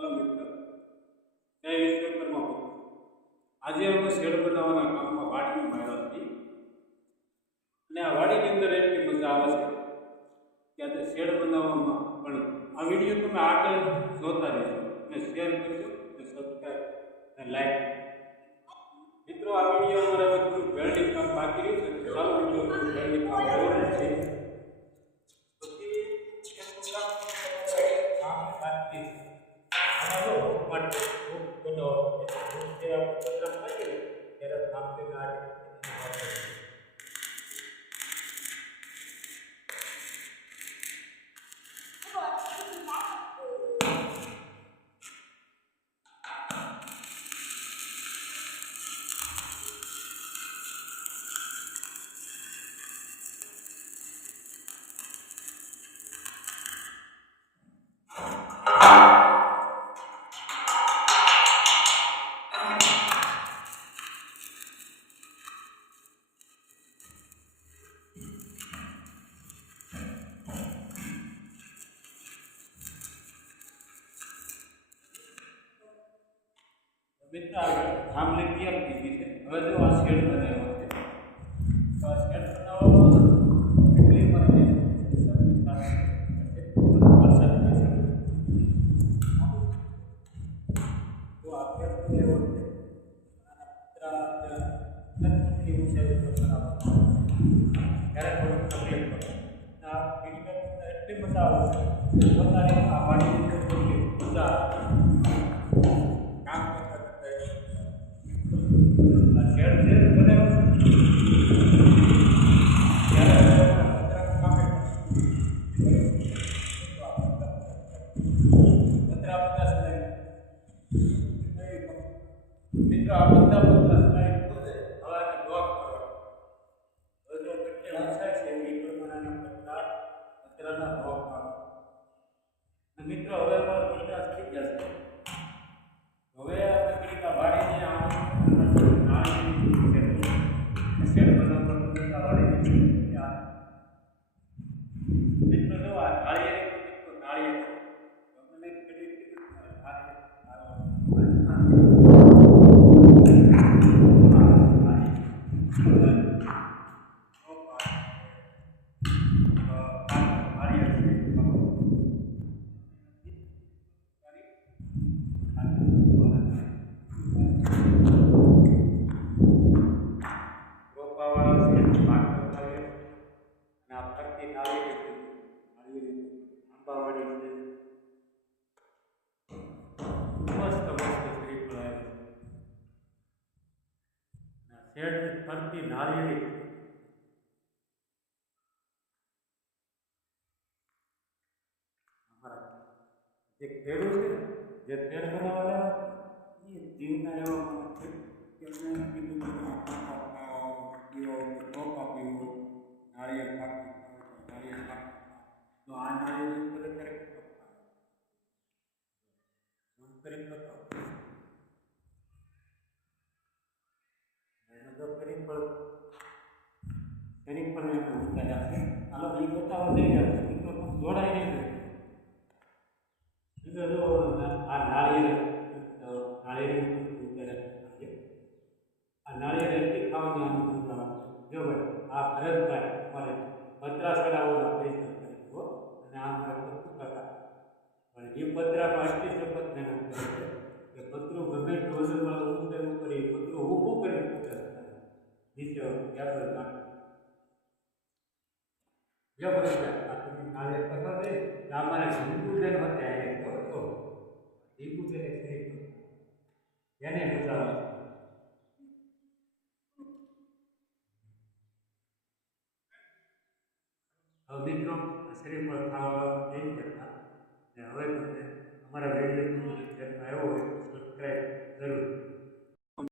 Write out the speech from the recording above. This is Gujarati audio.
હલો મિત્ર, જય વિશ્વકર્મા ભક્ત. આજે અમે શેડ બનાવવાના કામમાં વાડીમાં આવ્યા છીએ અને આ વાડીની અંદર એટલી મજા આવે છે કે આજે શેડ બનાવવામાં પણ આ વિડીયો તમે આગળ જોતા રહેજો અને શેર કરજો અને સબસ્ક્રાઈબ અને લાઈક. મિત્રો, આ વિડીયો અમારે હવે થોડું વેલ્ડિંગ કામ બાકી રહ્યું છે. ચાલો મિત્રો, વેલ્ડિંગ કામ કરવાનું છે. મિત્ર, કામ લઈ તૈયાર થઈ ગઈ છે. હવે જો આ શેડ બનાવ્યો છે, તો આ શેડ બનાવવામાં કેટલી મને તો આ શેડ બનાવ્યો છે ત્યારે થોડું તકલીફ પડે. આ વિડીયો એટલી મજા આવશે પોતાને આ વાડીની અંદર થોડી મજા કામ કરતા કરતા આ શેડ જે બનાવ્યો છે ત્યારે મિત્રો આ બધા સ્લાઇડ હવે બ્લોક કરો. જો કેટલી ઊંચાઈ છે એ પ્રમાણેના પતરાના બ્લોક કરો. મિત્રો, હવે અમારે 50 થઈ ગયા છે. હવે આપણે કઈ વાડીને શેડ બનાવવા વાડીને મિત્રો જો આ નાળિયેરી શેડ ફરતી નાળિયેરી જે ખેડૂત છે, જે શેડ બનાવવા એ જીવના એવા માણસ છે કે એમને કીધું કે નાળિયેર પાકી તો આ નાળિયેર ખરેખર જોડાઈ નહીં. આ નાળિયેર એટલી ખાવાની આનંદ આવે છે. જો ભાઈ આ ભરતભાઈ અમારે પતરા ચડાવવાના પૈસા કરી દો અને આ મારે પતરું કાકા પણ એ પતરામાં એટલી સખત મહેનત કરે છે કે પતરું ગમે એટલું વજનમાં ઊંચે ઉપર એ પતરું ઊભું કરી નીચે કેબલ નાખે. જો ભાઈ આ તમે નાળિયેર પતરા દે અમારે હિન્દુજન વચ્ચે આવ્યા તો હિન્દુજન એને મજા આવે છે. હવે મિત્રો, શરીર પર ખાવા નહીં કરતા ને હવે તમને અમારા વિડીયો ચેનલ આવ્યો હોય તો સબસ્ક્રાઈબ જરૂર.